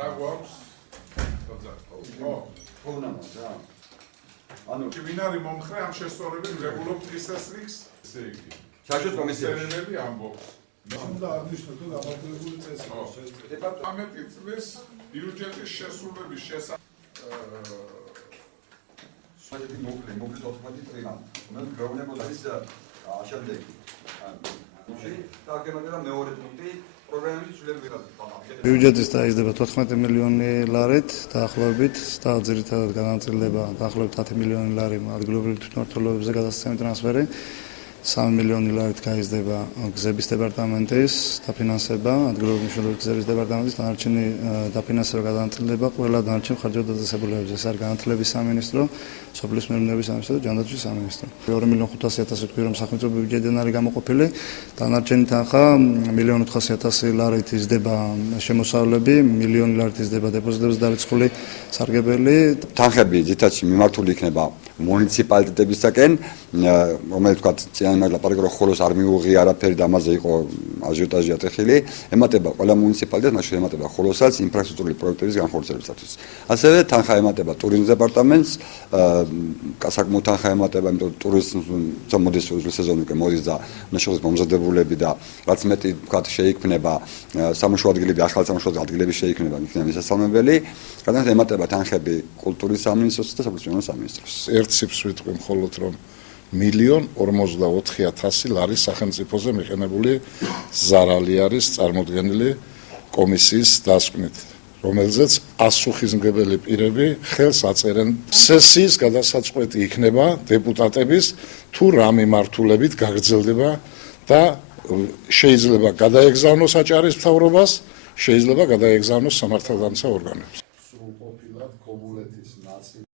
რა გვაქვს? ფონამაც რა. ანუ ვინ არის მომხრე ამ შესწორებით რეგულობ წესრიგს? ესე იგი. ჩაშოს კომისიაში. სერვერი ამბობს. უნდა აღნიშნოთ, რომ გამარჯვებული წესრიგი. დეპარტამენტი წლის ბიუჯეტის შესრულების საერთოდ მოკლე 14 წელი. მე გეუბნებოდა ის შედეგი. თაკემატა მეორე პუნქტი პროგრამის ცვლილებებად. ბიუჯეტის დაიზრდება 14 მილიონი ლარით დაახლოებით და ძირითადად განაწილდება დაახლოებით 10 მილიონი ლარი ადგილობრივი თვითმმართველობებზე გადასცემი ტრანსფერი. 3 მილიონი ლარით გაიზრდება გზების დეპარტამენტის დაფინანსება, ადგილობრივი მნიშვნელობის გზების დეპარტამენტის დანარჩენი დაფინანსება გადაანაწილდება ყველა დანარჩენ ხარჯებად დაწესებულებებზე. ეს არის განათლების სამინისტრო, სოფლის მეურნეობის სამინისტრო და ჯანდაცვის სამინისტრო. 2.500.000 ვთქვი რომ სახელმწიფო ბიუჯეტიდან არის გამოყოფილი, დანარჩენი თანხა 1.400.000 ლარით იზრდება შემოსავლები, 1 მილიონი ლარით იზრდება დეპოზიტებზე დარიცხული სარგებელი. თანხები ძირითადად მიმართული იქნება მუნიციპალიტეტებისაკენ, რომელიც თქვა ლაპარაკი რომ ხოლოს არ მიუღია არაფერი და ამაზე იყო აჟიოტაჟი ატეხილი, ემატება ყველა მუნიციპალიტეტს, მაშინ ემატება ხოლოსაც ინფრასტრუქტურული პროექტების განხორციელებისათვის. ასევე თანხა ემატება ტურიზმის დეპარტამენტს, საკმაოდ თანხა ემატება, იმიტომ რომ ტურიზმს მოდის სეზონი უკვე მოდის და ნაშრომის მომზადებულები და რაც მეტი თქვა შეიქმნება სამუშაო ადგილები, ახალი სამუშაო ადგილები შეიქმნება, იქნება მისასალმებელი, გადანაც ემატება თანხები კულტურის სამინისტროს და სოფლის მეურნეობის სამინისტროს. ერთ ციფრს ვიტყვი მხოლოდ რომ 1.044.000 ლარი სახელმწიფოზე მიყენებული ზარალი არის წარმოდგენილი კომისიის დასკვნით, რომელზეც პასუხისმგებელი პირები ხელს აწერენ. სესიის გადასაწყვეტი იქნება დეპუტატების თუ რა მიმართულებით გაგრძელდება და შეიძლება გადაეგზავნოს აჭარის მთავრობას, შეიძლება გადაეგზავნოს სამართალდამცავ ორგანოებს. სრულყოფილად კომულეთის ნაწილი